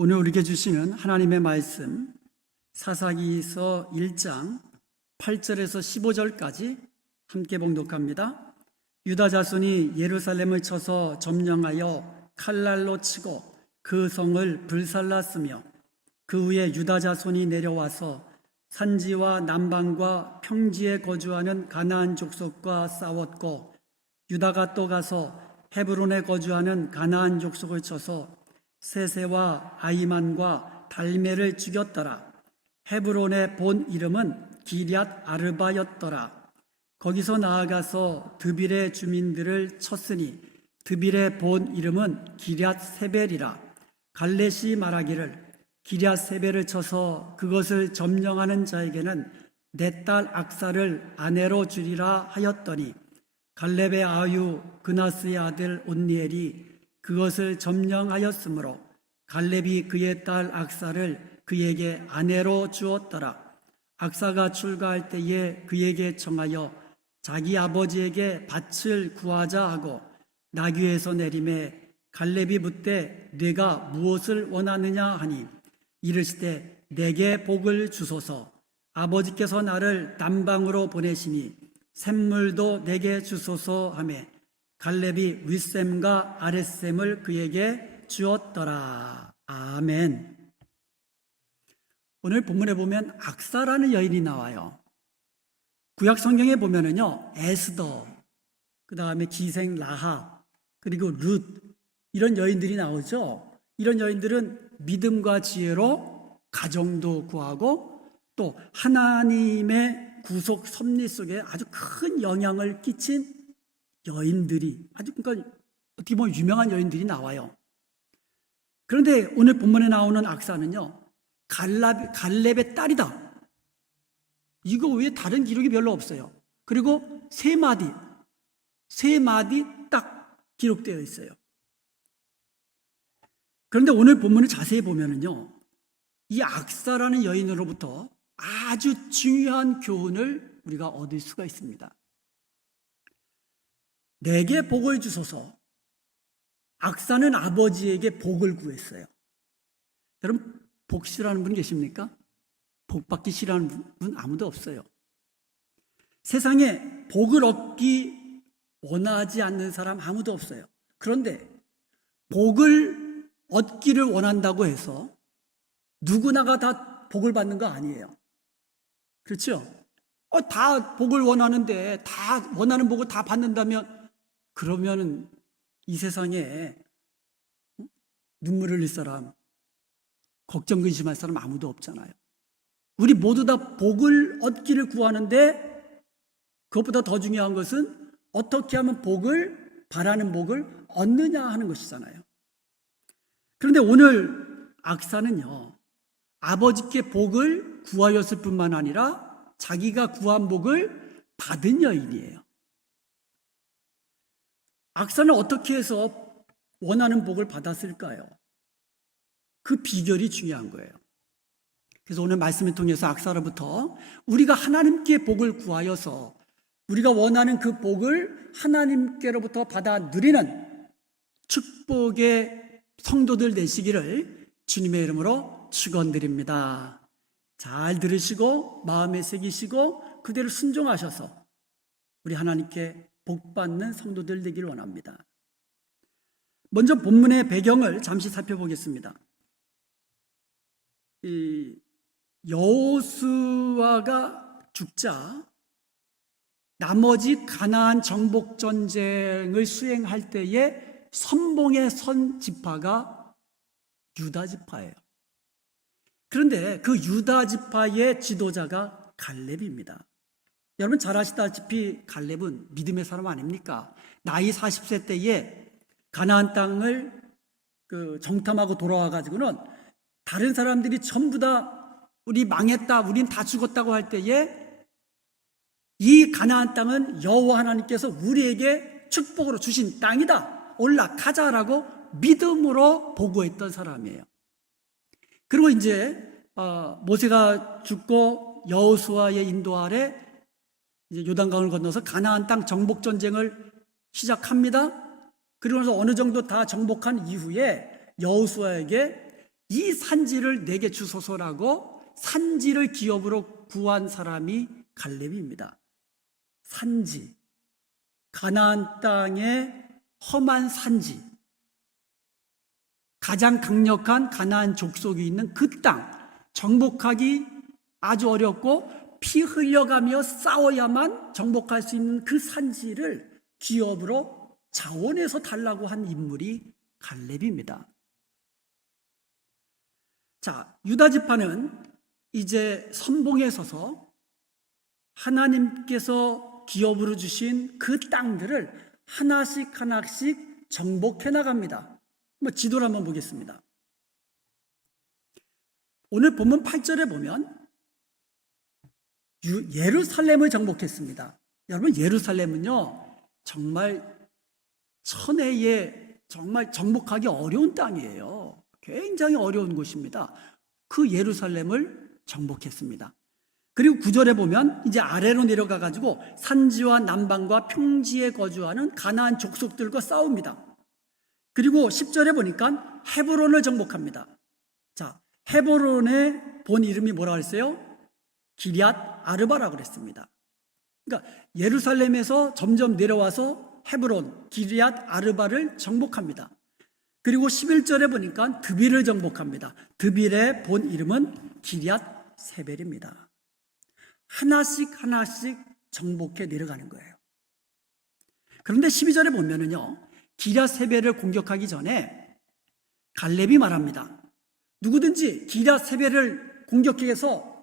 오늘 우리에게 주시는 하나님의 말씀 사사기서 1장 8절에서 15절까지 함께 봉독합니다. 유다 자손이 예루살렘을 쳐서 점령하여 칼날로 치고 그 성을 불살랐으며 그 후에 유다 자손이 내려와서 산지와 남방과 평지에 거주하는 가나안 족속과 싸웠고 유다가 또 가서 헤브론에 거주하는 가나안 족속을 쳐서 세세와 아이만과 달메를 죽였더라. 헤브론의 본 이름은 기럇 아르바였더라. 거기서 나아가서 드빌의 주민들을 쳤으니 드빌의 본 이름은 기럇 세벨이라. 갈렛이 말하기를 기럇 세벨을 쳐서 그것을 점령하는 자에게는 내 딸 악사를 아내로 주리라 하였더니 갈렙의 아유 그나스의 아들 온니엘이 그것을 점령하였으므로 갈렙이 그의 딸 악사를 그에게 아내로 주었더라. 악사가 출가할 때에 그에게 청하여 자기 아버지에게 밭을 구하자 하고 나귀에서 내림에 갈렙이 묻되 네가 무엇을 원하느냐 하니 이르시되 내게 복을 주소서. 아버지께서 나를 남방으로 보내시니 샘물도 내게 주소서 하며 갈렙이 윗샘과 아랫샘을 그에게 주었더라. 아멘. 오늘 본문에 보면 악사라는 여인이 나와요. 구약 성경에 보면은요, 에스더, 그 다음에 기생 라합, 그리고 룻, 이런 여인들이 나오죠. 이런 여인들은 믿음과 지혜로 가정도 구하고 또 하나님의 구속 섭리 속에 아주 큰 영향을 끼친 여인들이 아주 그러니까 어떻게 보면 유명한 여인들이 나와요. 그런데 오늘 본문에 나오는 악사는요, 갈렙의 딸이다. 이거 외에 다른 기록이 별로 없어요. 그리고 세 마디 딱 기록되어 있어요. 그런데 오늘 본문을 자세히 보면은요, 이 악사라는 여인으로부터 아주 중요한 교훈을 우리가 얻을 수가 있습니다. 내게 복을 주소서. 악사는 아버지에게 복을 구했어요. 여러분, 복 싫어하는 분 계십니까? 복 받기 싫어하는 분 아무도 없어요. 세상에 복을 얻기 원하지 않는 사람 아무도 없어요. 그런데 복을 얻기를 원한다고 해서 누구나가 다 복을 받는 거 아니에요. 그렇죠? 다 복을 원하는데 다 원하는 복을 다 받는다면 그러면은 이 세상에 눈물 흘릴 사람, 걱정 근심할 사람 아무도 없잖아요. 우리 모두 다 복을 얻기를 구하는데 그것보다 더 중요한 것은 어떻게 하면 바라는 복을 얻느냐 하는 것이잖아요. 그런데 오늘 악사는요, 아버지께 복을 구하였을 뿐만 아니라 자기가 구한 복을 받은 여인이에요. 악사는 어떻게 해서 원하는 복을 받았을까요? 그 비결이 중요한 거예요. 그래서 오늘 말씀을 통해서 악사로부터 우리가 하나님께 복을 구하여서 우리가 원하는 그 복을 하나님께로부터 받아 누리는 축복의 성도들 되시기를 주님의 이름으로 축원드립니다. 잘 들으시고 마음에 새기시고 그대로 순종하셔서 우리 하나님께 복 받는 성도들 되길 원합니다. 먼저 본문의 배경을 잠시 살펴보겠습니다. 여호수아가 죽자 나머지 가나안 정복 전쟁을 수행할 때에 선봉에 선 지파가 유다 지파예요. 그런데 그 유다 지파의 지도자가 갈렙입니다. 여러분 잘 아시다시피 갈렙은 믿음의 사람 아닙니까? 나이 40세 때에 가나안 땅을 정탐하고 돌아와가지고는 다른 사람들이 전부 다 우리 망했다, 우린 다 죽었다고 할 때에 이 가나안 땅은 여호와 하나님께서 우리에게 축복으로 주신 땅이다, 올라가자라고 믿음으로 보고했던 사람이에요. 그리고 이제 모세가 죽고 여호수아의 인도 아래 이제 요단강을 건너서 가나안 땅 정복 전쟁을 시작합니다. 그러면서 어느 정도 다 정복한 이후에 여호수아에게 이 산지를 내게 주소서라고 산지를 기업으로 구한 사람이 갈렙입니다. 산지, 가나안 땅의 험한 산지, 가장 강력한 가나안 족속이 있는 그 땅, 정복하기 아주 어렵고 피 흘려가며 싸워야만 정복할 수 있는 그 산지를 기업으로 자원해서 달라고 한 인물이 갈렙입니다. 자, 유다 지파는 이제 선봉에 서서 하나님께서 기업으로 주신 그 땅들을 하나씩 하나씩 정복해 나갑니다. 지도를 한번 보겠습니다. 오늘 본문 8절에 보면 예루살렘을 정복했습니다. 여러분, 예루살렘은요 정말 천혜의 정말 정복하기 어려운 땅이에요. 굉장히 어려운 곳입니다. 그 예루살렘을 정복했습니다. 그리고 9절에 보면 이제 아래로 내려가 가지고 산지와 남방과 평지에 거주하는 가나안 족속들과 싸웁니다. 그리고 10절에 보니까 헤브론을 정복합니다. 자, 헤브론의 본 이름이 뭐라 그랬어요? 기럇 아르바라고 그랬습니다. 그러니까 예루살렘에서 점점 내려와서 헤브론, 기럇 아르바를 정복합니다. 그리고 11절에 보니까 드빌을 정복합니다. 드빌의 본 이름은 기럇 세벨입니다. 하나씩 하나씩 정복해 내려가는 거예요. 그런데 12절에 보면은요, 기럇 세벨을 공격하기 전에 갈렙이 말합니다. 누구든지 기럇 세벨을 공격해서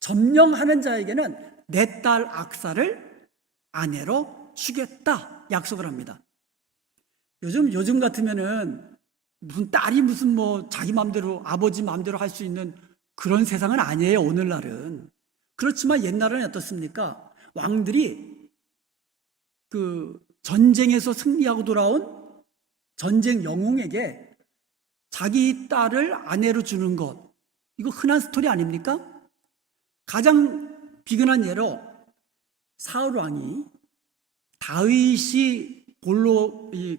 점령하는 자에게는 내 딸 악사를 아내로 주겠다 약속을 합니다. 요즘 같으면은 무슨 딸이 무슨 자기 마음대로 아버지 마음대로 할 수 있는 그런 세상은 아니에요. 오늘날은. 그렇지만 옛날에는 어떻습니까? 왕들이 그 전쟁에서 승리하고 돌아온 전쟁 영웅에게 자기 딸을 아내로 주는 것, 이거 흔한 스토리 아닙니까? 가장 비근한 예로 사울 왕이 다윗이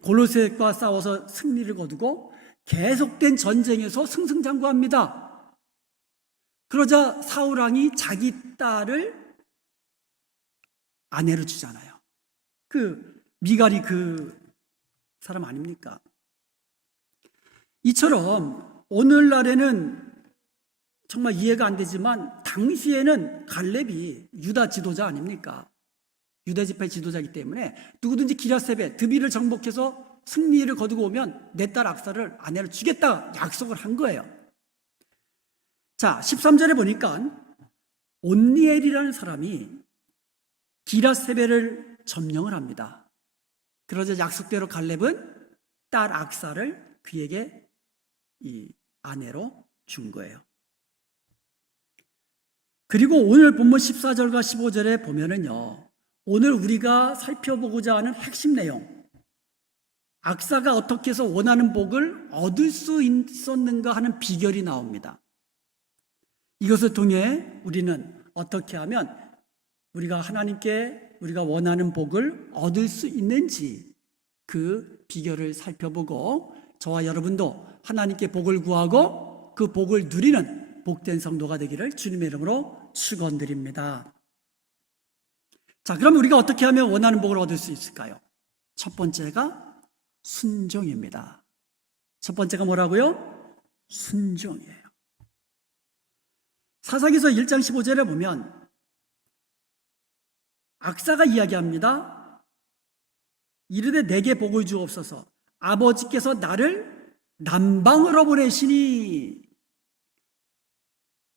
골로새과 싸워서 승리를 거두고 계속된 전쟁에서 승승장구합니다. 그러자 사울 왕이 자기 딸을 아내로 주잖아요. 그 미갈이 그 사람 아닙니까? 이처럼 오늘날에는 정말 이해가 안 되지만 당시에는 갈렙이 유다 지도자 아닙니까? 유다 지파의 지도자이기 때문에 누구든지 기럇세벨, 드빌을 정복해서 승리를 거두고 오면 내 딸 악사를 아내로 주겠다 약속을 한 거예요. 자, 13절에 보니까 온니엘이라는 사람이 기럇세벨을 점령을 합니다. 그러자 약속대로 갈렙은 딸 악사를 그에게 이 아내로 준 거예요. 그리고 오늘 본문 14절과 15절에 보면은요, 오늘 우리가 살펴보고자 하는 핵심 내용, 악사가 어떻게 해서 원하는 복을 얻을 수 있었는가 하는 비결이 나옵니다. 이것을 통해 우리는 어떻게 하면 우리가 하나님께 우리가 원하는 복을 얻을 수 있는지 그 비결을 살펴보고 저와 여러분도 하나님께 복을 구하고 그 복을 누리는 복된 성도가 되기를 주님의 이름으로 축원드립니다. 자, 그럼 우리가 어떻게 하면 원하는 복을 얻을 수 있을까요? 첫 번째가 순종입니다. 첫 번째가 뭐라고요? 순종이에요. 사사기서 1장 15절에 보면 악사가 이야기합니다. 이르되 내게 복을 주옵소서. 아버지께서 나를 남방으로 보내시니.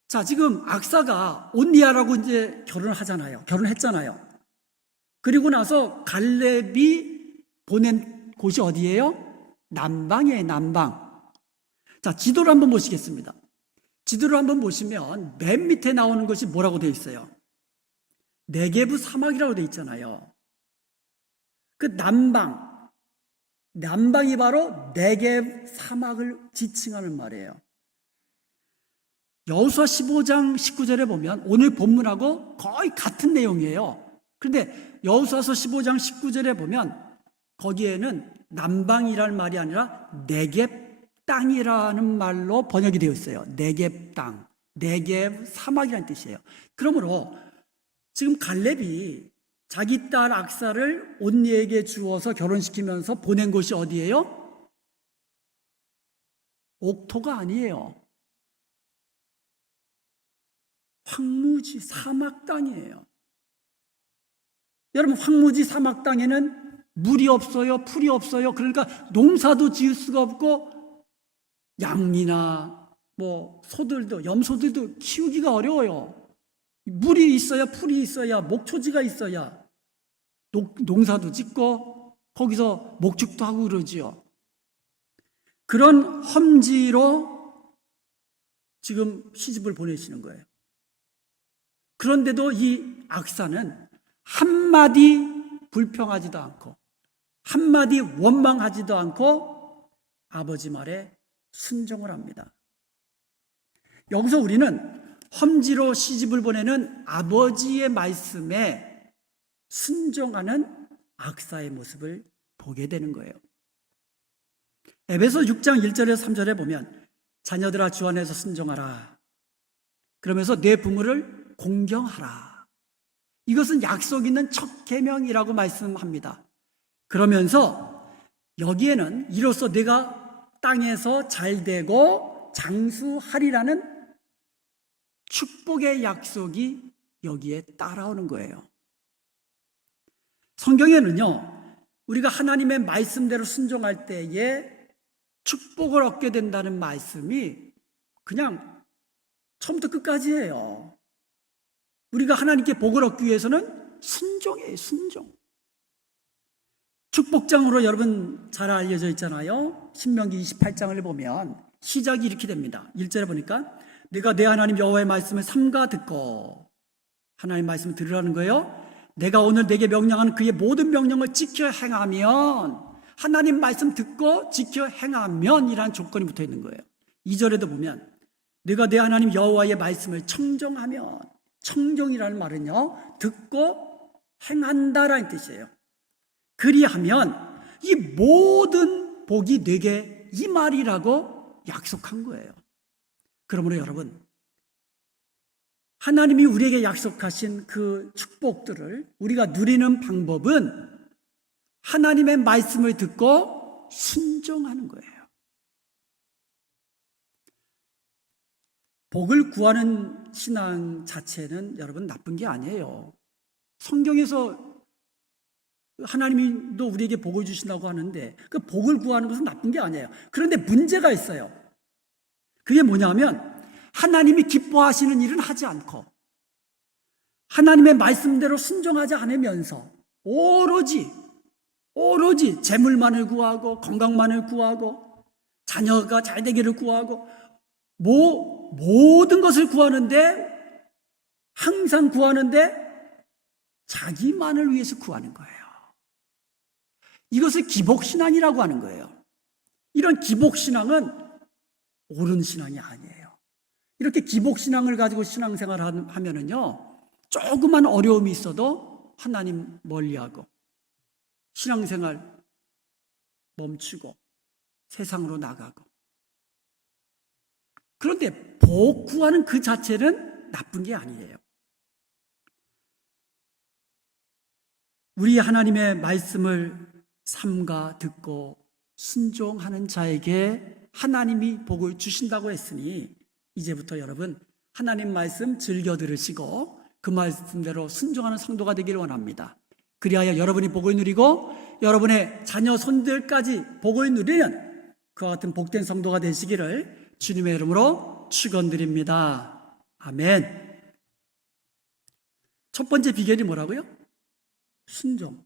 자, 지금 악사가 온니아라고 이제 결혼했잖아요. 그리고 나서 갈렙이 보낸 곳이 어디예요? 남방이에요, 남방. 자, 지도를 한번 보시겠습니다. 지도를 한번 보시면 맨 밑에 나오는 것이 뭐라고 되어 있어요? 네게브 사막이라고 되어 있잖아요. 그 남방이 바로 네게브 사막을 지칭하는 말이에요. 여호수아 15장 19절에 보면 오늘 본문하고 거의 같은 내용이에요. 그런데 여호수아서 15장 19절에 보면 거기에는 남방이라는 말이 아니라 네겝 땅이라는 말로 번역이 되어 있어요. 네겝 땅, 네겝 사막이라는 뜻이에요. 그러므로 지금 갈렙이 자기 딸 악사를 온니에게 주어서 결혼시키면서 보낸 곳이 어디예요? 옥토가 아니에요. 황무지 사막 땅이에요. 여러분, 황무지 사막 땅에는 물이 없어요, 풀이 없어요. 그러니까 농사도 지을 수가 없고 양이나 소들도, 염소들도 키우기가 어려워요. 물이 있어야, 풀이 있어야, 목초지가 있어야 농사도 짓고 거기서 목축도 하고 그러지요. 그런 험지로 지금 시집을 보내시는 거예요. 그런데도 이 악사는 한마디 불평하지도 않고 한마디 원망하지도 않고 아버지 말에 순종을 합니다. 여기서 우리는 험지로 시집을 보내는 아버지의 말씀에 순종하는 악사의 모습을 보게 되는 거예요. 에베소 6장 1절에서 3절에 보면 자녀들아 주 안에서 순종하라. 그러면서 내 부모를 공경하라. 이것은 약속 있는 첫 계명이라고 말씀합니다. 그러면서 여기에는 이로써 내가 땅에서 잘되고 장수하리라는 축복의 약속이 여기에 따라오는 거예요. 성경에는요, 우리가 하나님의 말씀대로 순종할 때에 축복을 얻게 된다는 말씀이 그냥 처음부터 끝까지예요. 우리가 하나님께 복을 얻기 위해서는 순종이에요, 순종. 축복장으로 여러분 잘 알려져 있잖아요. 신명기 28장을 보면 시작이 이렇게 됩니다. 1절에 보니까 내가 내 하나님 여호와의 말씀을 삼가 듣고, 하나님의 말씀을 들으라는 거예요. 내가 오늘 내게 명령하는 그의 모든 명령을 지켜 행하면, 하나님 말씀 듣고 지켜 행하면 이라는 조건이 붙어 있는 거예요. 2절에도 보면 내가 내 하나님 여호와의 말씀을 청종하면, 청종이라는 말은요, 듣고 행한다라는 뜻이에요. 그리하면 이 모든 복이 내게 임하리라고 약속한 거예요. 그러므로 여러분, 하나님이 우리에게 약속하신 그 축복들을 우리가 누리는 방법은 하나님의 말씀을 듣고 순종하는 거예요. 복을 구하는 신앙 자체는 여러분 나쁜 게 아니에요. 성경에서 하나님도 우리에게 복을 주신다고 하는데 그 복을 구하는 것은 나쁜 게 아니에요. 그런데 문제가 있어요. 그게 뭐냐면 하나님이 기뻐하시는 일은 하지 않고 하나님의 말씀대로 순종하지 않으면서 오로지 재물만을 구하고 건강만을 구하고 자녀가 잘 되기를 구하고 모든 것을 구하는데, 항상 구하는데 자기만을 위해서 구하는 거예요. 이것을 기복신앙이라고 하는 거예요. 이런 기복신앙은 옳은 신앙이 아니에요. 이렇게 기복신앙을 가지고 신앙생활을 하면은요, 조그만 어려움이 있어도 하나님 멀리하고 신앙생활 멈추고 세상으로 나가고. 그런데 복 구하는 그 자체는 나쁜 게 아니에요. 우리 하나님의 말씀을 삼가 듣고 순종하는 자에게 하나님이 복을 주신다고 했으니 이제부터 여러분 하나님 말씀 즐겨 들으시고 그 말씀대로 순종하는 성도가 되기를 원합니다. 그리하여 여러분이 복을 누리고 여러분의 자녀 손들까지 복을 누리는 그와 같은 복된 성도가 되시기를 주님의 이름으로 축원드립니다. 아멘. 첫 번째 비결이 뭐라고요? 순종.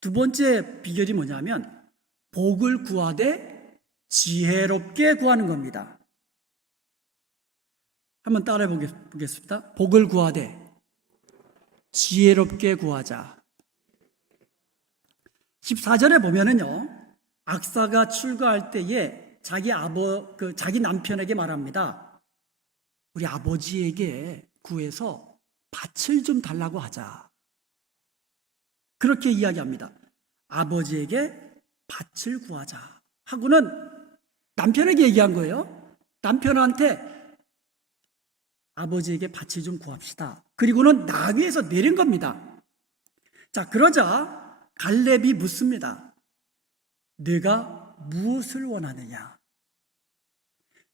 두 번째 비결이 뭐냐면 복을 구하되 지혜롭게 구하는 겁니다. 한번 따라해 보겠습니다. 복을 구하되 지혜롭게 구하자. 14절에 보면은요, 악사가 출가할 때에 자기 남편에게 말합니다. 우리 아버지에게 구해서 밭을 좀 달라고 하자. 그렇게 이야기합니다. 아버지에게 밭을 구하자 하고는 남편에게 얘기한 거예요. 남편한테 아버지에게 밭을 좀 구합시다. 그리고는 나귀에서 내린 겁니다. 자, 그러자 갈렙이 묻습니다. 네가 무엇을 원하느냐?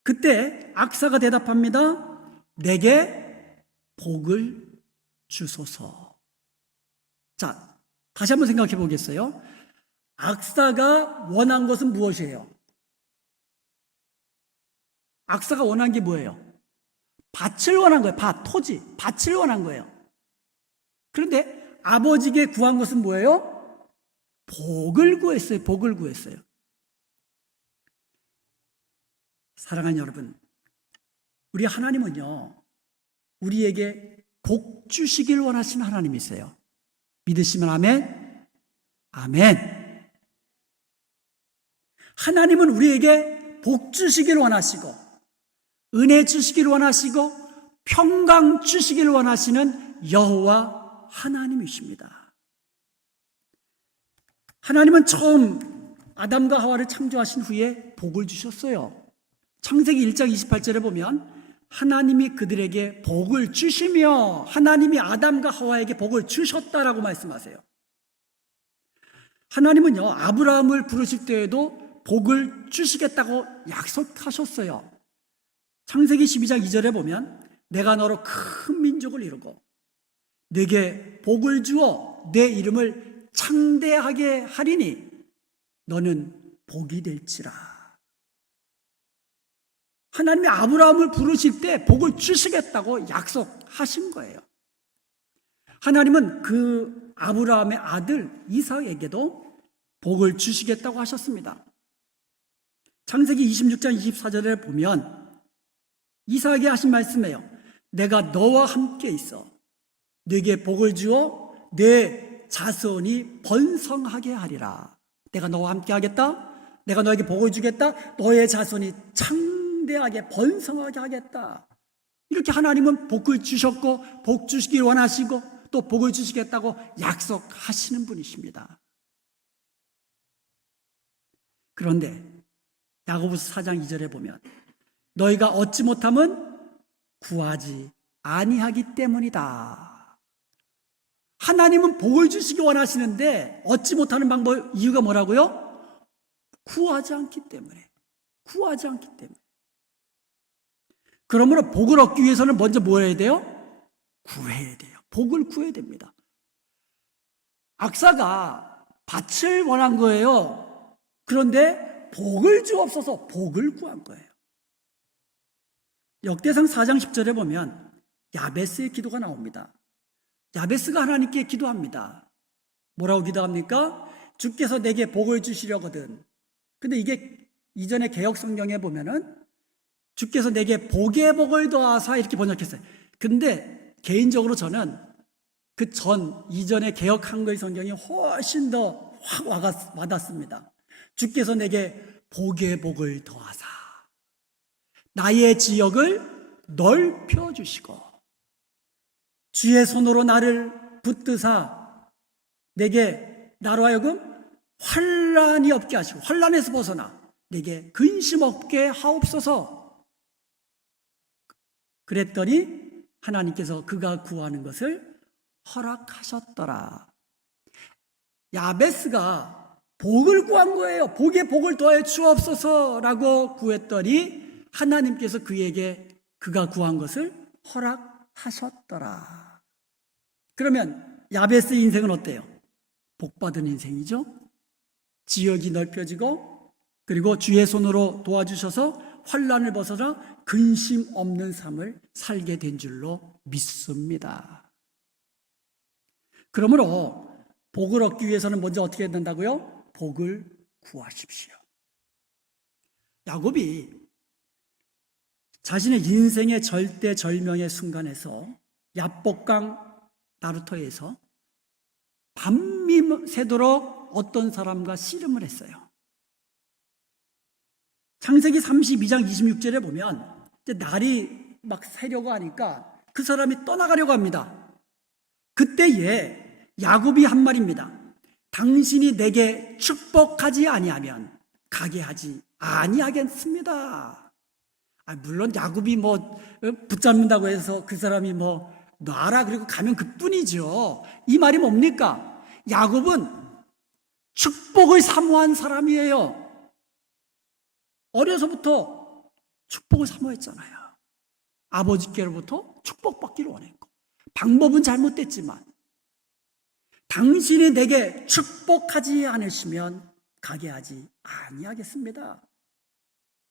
그때 악사가 대답합니다. 내게 복을 주소서. 자, 다시 한번 생각해 보겠어요. 악사가 원한 것은 무엇이에요? 악사가 원한 게 뭐예요? 밭을 원한 거예요. 토지, 밭을 원한 거예요. 그런데 아버지에게 구한 것은 뭐예요? 복을 구했어요. 복을 구했어요. 사랑하는 여러분, 우리 하나님은요, 우리에게 복 주시길 원하시는 하나님이세요. 믿으시면 아멘? 아멘. 하나님은 우리에게 복 주시길 원하시고, 은혜 주시길 원하시고, 평강 주시길 원하시는 여호와 하나님이십니다. 하나님은 처음 아담과 하와를 창조하신 후에 복을 주셨어요. 창세기 1장 28절에 보면 하나님이 그들에게 복을 주시며 하나님이 아담과 하와에게 복을 주셨다라고 말씀하세요. 하나님은요, 아브라함을 부르실 때에도 복을 주시겠다고 약속하셨어요. 창세기 12장 2절에 보면 내가 너로 큰 민족을 이루고 네게 복을 주어 내 이름을 창대하게 하리니 너는 복이 될지라. 하나님이 아브라함을 부르실 때 복을 주시겠다고 약속하신 거예요. 하나님은 그 아브라함의 아들 이삭에게도 복을 주시겠다고 하셨습니다. 창세기 26장 24절에 보면 이삭에게 하신 말씀이에요. 내가 너와 함께 있어 네게 복을 주어 내 자손이 번성하게 하리라. 내가 너와 함께 하겠다. 내가 너에게 복을 주겠다. 너의 자손이 창대하게 번성하게 하겠다. 이렇게 하나님은 복을 주셨고 복 주시길 원하시고 또 복을 주시겠다고 약속하시는 분이십니다. 그런데 야고보서 4장 2절에 보면 너희가 얻지 못함은 구하지 아니하기 때문이다. 하나님은 복을 주시기 원하시는데 얻지 못하는 방법, 이유가 뭐라고요? 구하지 않기 때문에. 구하지 않기 때문에. 그러므로 복을 얻기 위해서는 먼저 뭐 해야 돼요? 구해야 돼요. 복을 구해야 됩니다. 악사가 밭을 원한 거예요. 그런데 복을 주옵소서 복을 구한 거예요. 역대상 4장 10절에 보면 야베스의 기도가 나옵니다. 야베스가 하나님께 기도합니다. 뭐라고 기도합니까? 주께서 내게 복을 주시려거든. 근데 이게 이전에 개역 성경에 보면은 주께서 내게 복의 복을 더하사 이렇게 번역했어요. 근데 개인적으로 저는 그 이전에 개역 한글 성경이 훨씬 더 확 와닿습니다. 주께서 내게 복의 복을 더하사 나의 지역을 넓혀주시고 주의 손으로 나를 붙드사 내게 나로 하여금 환난이 없게 하시고 환난에서 벗어나 내게 근심 없게 하옵소서. 그랬더니 하나님께서 그가 구하는 것을 허락하셨더라. 야베스가 복을 구한 거예요. 복에 복을 더해 주옵소서라고 구했더니 하나님께서 그에게 그가 구한 것을 허락하셨더라. 그러면 야베스의 인생은 어때요? 복받은 인생이죠. 지역이 넓혀지고 그리고 주의 손으로 도와주셔서 환난을 벗어나 근심 없는 삶을 살게 된 줄로 믿습니다. 그러므로 복을 얻기 위해서는 먼저 어떻게 해야 된다고요? 복을 구하십시오. 야곱이 자신의 인생의 절대절명의 순간에서 야복강 나루터에서 밤이 새도록 어떤 사람과 씨름을 했어요. 창세기 32장 26절에 보면 이제 날이 막 새려고 하니까 그 사람이 떠나가려고 합니다. 그때에 야곱이 한 말입니다. 당신이 내게 축복하지 아니하면 가게 하지 아니하겠습니다. 물론 야곱이 붙잡는다고 해서 그 사람이 놔라 그리고 가면 그뿐이죠. 이 말이 뭡니까? 야곱은 축복을 사모한 사람이에요. 어려서부터 축복을 사모했잖아요. 아버지께로부터 축복받기를 원했고, 방법은 잘못됐지만 당신이 내게 축복하지 않으시면 가게 하지 아니하겠습니다.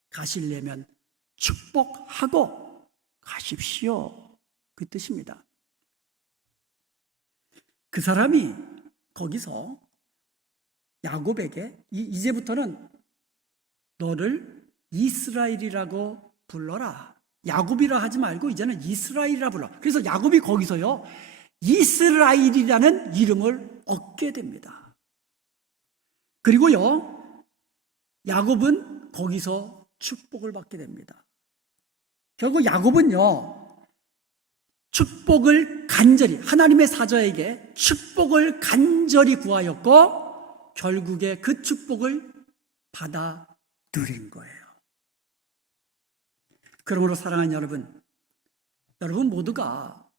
가시려면 축복하고 가십시오. 그 뜻입니다. 그 사람이 거기서 야곱에게 이제부터는 너를 이스라엘이라고 불러라. 야곱이라 하지 말고 이제는 이스라엘이라 불러. 그래서 야곱이 거기서요, 이스라엘이라는 이름을 얻게 됩니다. 그리고요, 야곱은 거기서 축복을 받게 됩니다. 결국 야곱은요, 축복을 간절히, 하나님의 사자에게 축복을 간절히 구하였고, 결국에 그 축복을 받아 누린 거예요. 그러므로 사랑하는 여러분 모두가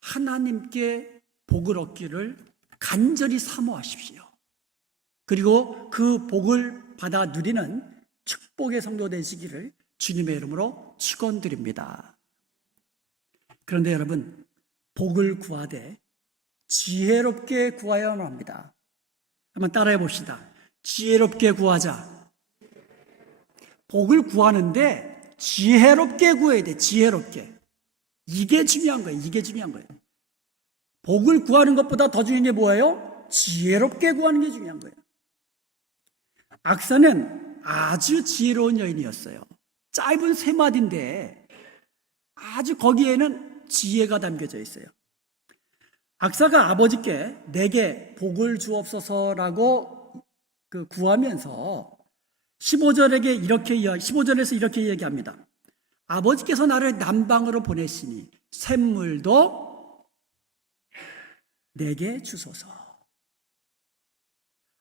하나님께 복을 얻기를 간절히 사모하십시오. 그리고 그 복을 받아 누리는 축복의 성도 되시기를 주님의 이름으로 축원드립니다. 그런데 여러분, 복을 구하되 지혜롭게 구하여야 합니다. 한번 따라해 봅시다. 지혜롭게 구하자. 복을 구하는데 지혜롭게 구해야 돼. 지혜롭게. 이게 중요한 거예요. 이게 중요한 거예요. 복을 구하는 것보다 더 중요한 게 뭐예요? 지혜롭게 구하는 게 중요한 거예요. 악사는 아주 지혜로운 여인이었어요. 짧은 세 마디인데 아주 거기에는 지혜가 담겨져 있어요. 악사가 아버지께 내게 복을 주옵소서라고 구하면서 15절에서 이렇게 얘기합니다. 아버지께서 나를 남방으로 보내시니 샘물도 내게 주소서.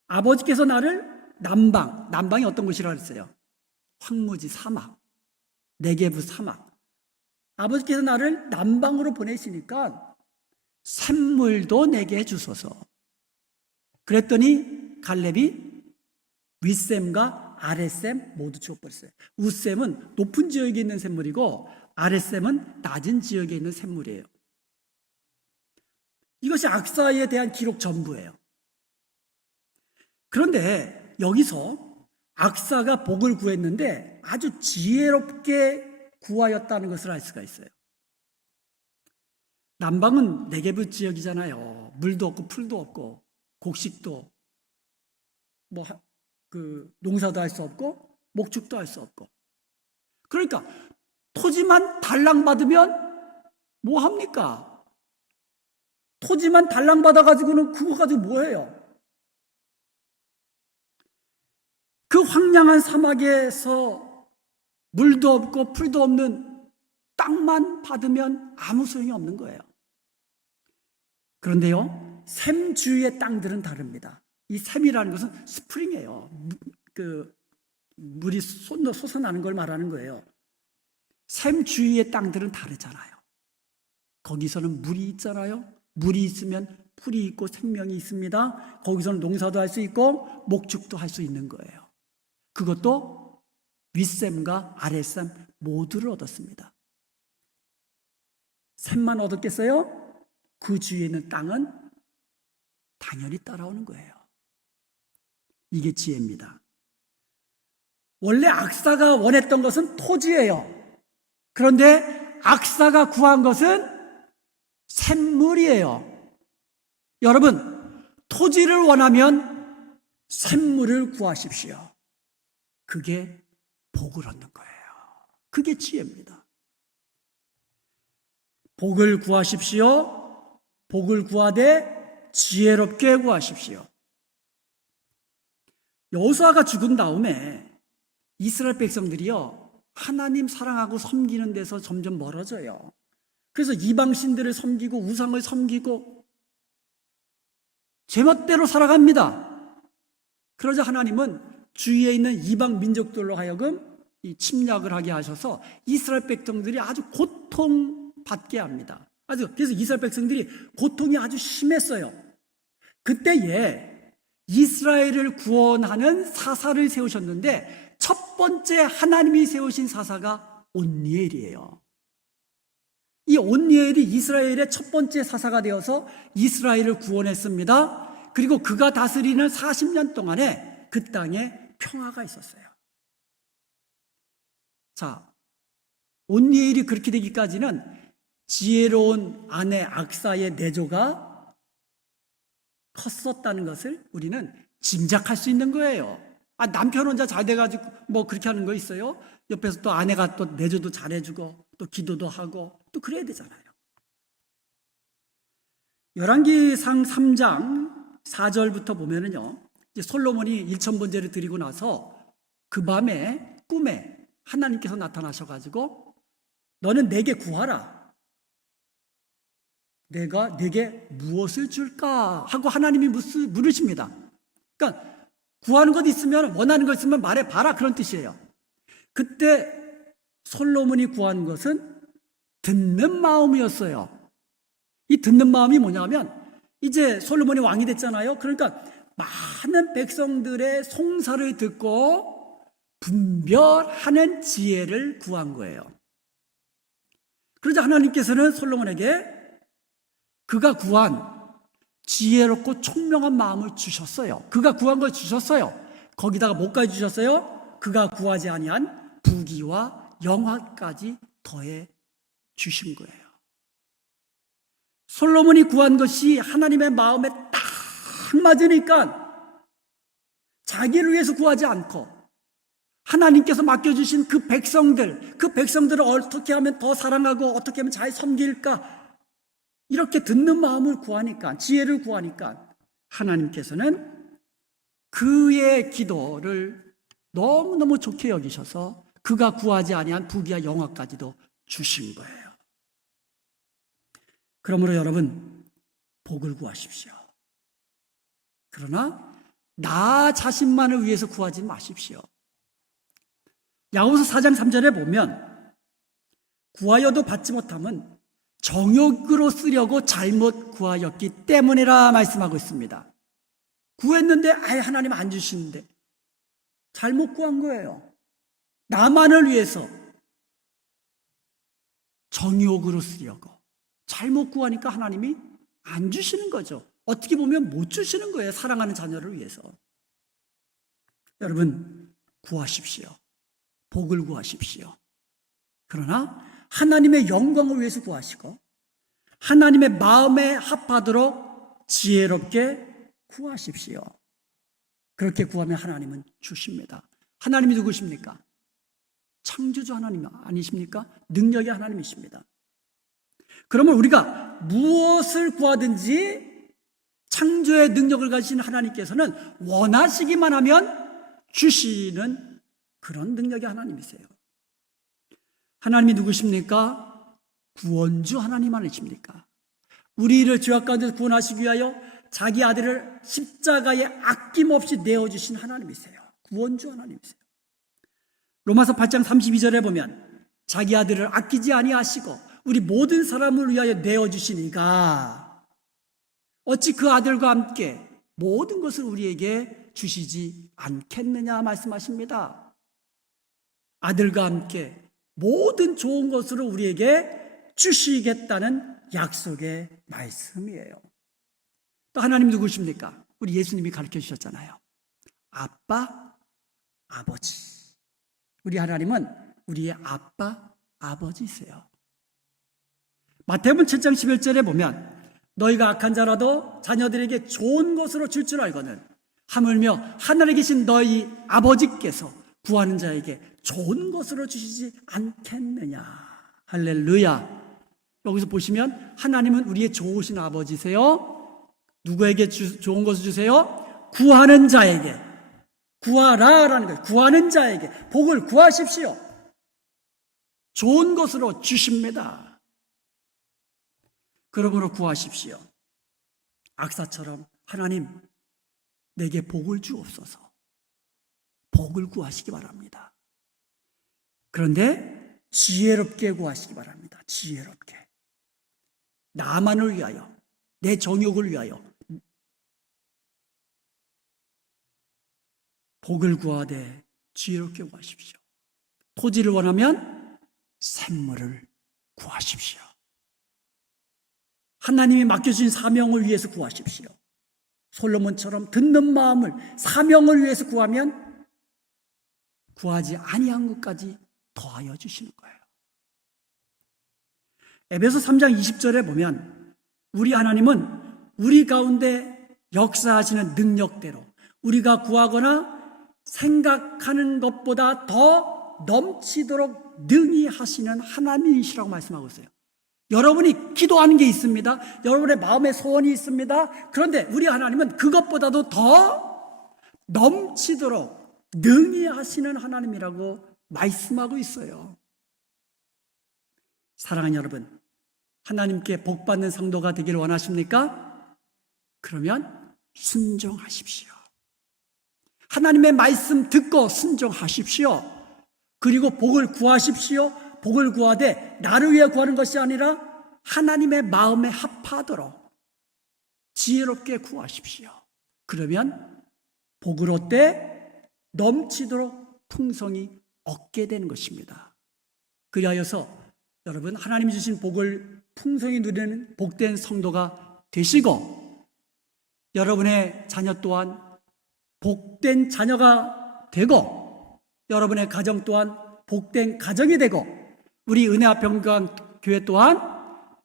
아버지께서 나를 남방이 어떤 곳이라고 했어요? 황무지, 사막, 네게브 사막. 아버지께서 나를 남방으로 보내시니까 샘물도 내게 주소서. 그랬더니 갈렙이 윗샘과 아랫샘 모두 주어버렸어요. 윗샘은 높은 지역에 있는 샘물이고 아랫샘은 낮은 지역에 있는 샘물이에요. 이것이 악사에 대한 기록 전부예요. 그런데 여기서 악사가 복을 구했는데 아주 지혜롭게 구하였다는 것을 알 수가 있어요. 남방은 네게브 지역이잖아요. 물도 없고 풀도 없고 곡식도 농사도 할 수 없고 목축도 할 수 없고, 그러니까 토지만 달랑받으면 뭐 합니까? 토지만 달랑받아가지고는 그거 가지고 뭐 해요? 그 황량한 사막에서 물도 없고 풀도 없는 땅만 받으면 아무 소용이 없는 거예요. 그런데요, 샘 주위의 땅들은 다릅니다. 이 샘이라는 것은 스프링이에요. 물이 솟아나는 걸 말하는 거예요. 샘 주위의 땅들은 다르잖아요. 거기서는 물이 있잖아요. 물이 있으면 풀이 있고 생명이 있습니다. 거기서는 농사도 할 수 있고 목축도 할 수 있는 거예요. 그것도 윗샘과 아랫샘 모두를 얻었습니다. 샘만 얻었겠어요? 그 주위에 있는 땅은 당연히 따라오는 거예요. 이게 지혜입니다. 원래 악사가 원했던 것은 토지예요. 그런데 악사가 구한 것은 샘물이에요. 여러분, 토지를 원하면 샘물을 구하십시오. 그게 복을 얻는 거예요. 그게 지혜입니다. 복을 구하십시오. 복을 구하되 지혜롭게 구하십시오. 여호수아가 죽은 다음에 이스라엘 백성들이요, 하나님 사랑하고 섬기는 데서 점점 멀어져요. 그래서 이방신들을 섬기고 우상을 섬기고 제멋대로 살아갑니다. 그러자 하나님은 주위에 있는 이방 민족들로 하여금 이 침략을 하게 하셔서 이스라엘 백성들이 아주 고통받게 합니다. 그래서 이스라엘 백성들이 고통이 아주 심했어요. 그때에 이스라엘을 구원하는 사사를 세우셨는데 첫 번째 하나님이 세우신 사사가 온니엘이에요. 이 온니엘이 이스라엘의 첫 번째 사사가 되어서 이스라엘을 구원했습니다. 그리고 그가 다스리는 40년 동안에 그 땅에 평화가 있었어요. 자, 온니엘이 그렇게 되기까지는 지혜로운 아내 악사의 내조가 컸었다는 것을 우리는 짐작할 수 있는 거예요. 남편 혼자 잘 돼가지고 뭐 그렇게 하는 거 있어요? 옆에서 또 아내가 또 내조도 잘해주고 또 기도도 하고 또 그래야 되잖아요. 열왕기상 3장 4절부터 보면은요, 이제 솔로몬이 일천번제를 드리고 나서 그 밤에 꿈에 하나님께서 나타나셔가지고 너는 내게 구하라. 내가 내게 무엇을 줄까? 하고 하나님이 물으십니다. 그러니까 구하는 것 있으면, 원하는 것 있으면 말해봐라, 그런 뜻이에요. 그때 솔로몬이 구한 것은 듣는 마음이었어요. 이 듣는 마음이 뭐냐면 이제 솔로몬이 왕이 됐잖아요. 그러니까 많은 백성들의 송사를 듣고 분별하는 지혜를 구한 거예요. 그러자 하나님께서는 솔로몬에게 그가 구한 지혜롭고 총명한 마음을 주셨어요. 그가 구한 걸 주셨어요. 거기다가 뭐까지 주셨어요? 그가 구하지 아니한 부귀와 영화까지 더해 주신 거예요. 솔로몬이 구한 것이 하나님의 마음에 딱 맞으니까 자기를 위해서 구하지 않고 하나님께서 맡겨주신 그 백성들을 어떻게 하면 더 사랑하고 어떻게 하면 잘 섬길까, 이렇게 듣는 마음을 구하니까, 지혜를 구하니까 하나님께서는 그의 기도를 너무너무 좋게 여기셔서 그가 구하지 아니한 부귀와 영화까지도 주신 거예요. 그러므로 여러분, 복을 구하십시오. 그러나 나 자신만을 위해서 구하지 마십시오. 야고보서 4장 3절에 보면 구하여도 받지 못함은 정욕으로 쓰려고 잘못 구하였기 때문이라 말씀하고 있습니다. 구했는데 하나님 안 주시는데 잘못 구한 거예요. 나만을 위해서 정욕으로 쓰려고 잘못 구하니까 하나님이 안 주시는 거죠. 어떻게 보면 못 주시는 거예요. 사랑하는 자녀를 위해서. 여러분, 구하십시오. 복을 구하십시오. 그러나 하나님의 영광을 위해서 구하시고 하나님의 마음에 합하도록 지혜롭게 구하십시오. 그렇게 구하면 하나님은 주십니다. 하나님이 누구십니까? 창조주 하나님 아니십니까? 능력의 하나님이십니다. 그러면 우리가 무엇을 구하든지 창조의 능력을 가지신 하나님께서는 원하시기만 하면 주시는 그런 능력의 하나님이세요. 하나님이 누구십니까? 구원주 하나님 아니십니까? 우리를 죄악 가운데서 구원하시기 위하여 자기 아들을 십자가에 아낌없이 내어주신 하나님이세요. 구원주 하나님이세요. 로마서 8장 32절에 보면 자기 아들을 아끼지 아니하시고 우리 모든 사람을 위하여 내어주시니까 어찌 그 아들과 함께 모든 것을 우리에게 주시지 않겠느냐 말씀하십니다. 아들과 함께 모든 좋은 것으로 우리에게 주시겠다는 약속의 말씀이에요. 또 하나님 누구십니까? 우리 예수님이 가르쳐 주셨잖아요. 아빠, 아버지. 우리 하나님은 우리의 아빠, 아버지세요. 마태복음 7장 11절에 보면 너희가 악한 자라도 자녀들에게 좋은 것으로 줄 줄 알거늘 하물며 하늘에 계신 너희 아버지께서 구하는 자에게 좋은 것으로 주시지 않겠느냐. 할렐루야. 여기서 보시면 하나님은 우리의 좋으신 아버지세요. 누구에게 좋은 것을 주세요? 구하는 자에게. 구하라라는 거예요. 구하는 자에게 복을 구하십시오. 좋은 것으로 주십니다. 그러므로 구하십시오. 악사처럼 하나님 내게 복을 주옵소서. 복을 구하시기 바랍니다. 그런데 지혜롭게 구하시기 바랍니다. 지혜롭게. 나만을 위하여, 내 정욕을 위하여 복을 구하되 지혜롭게 구하십시오. 토지를 원하면 샘물을 구하십시오. 하나님이 맡겨주신 사명을 위해서 구하십시오. 솔로몬처럼 듣는 마음을, 사명을 위해서 구하면 구하지 아니한 것까지 더하여 주시는 거예요. 에베소 3장 20절에 보면 우리 하나님은 우리 가운데 역사하시는 능력대로 우리가 구하거나 생각하는 것보다 더 넘치도록 능히 하시는 하나님이시라고 말씀하고 있어요. 여러분이 기도하는 게 있습니다. 여러분의 마음에 소원이 있습니다. 그런데 우리 하나님은 그것보다도 더 넘치도록 능히 하시는 하나님이라고 말씀하고 있어요. 사랑하는 여러분, 하나님께 복받는 성도가 되기를 원하십니까? 그러면 순종하십시오. 하나님의 말씀 듣고 순종하십시오. 그리고 복을 구하십시오. 복을 구하되 나를 위해 구하는 것이 아니라 하나님의 마음에 합하도록 지혜롭게 구하십시오. 그러면 복을 얻되 넘치도록 풍성히 얻게 되는 것입니다. 그리하여서 여러분, 하나님이 주신 복을 풍성히 누리는 복된 성도가 되시고 여러분의 자녀 또한 복된 자녀가 되고 여러분의 가정 또한 복된 가정이 되고 우리 은혜합평강 교회 또한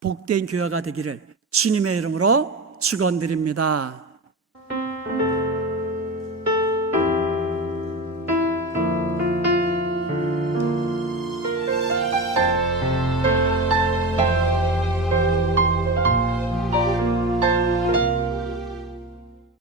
복된 교회가 되기를 주님의 이름으로 축원드립니다.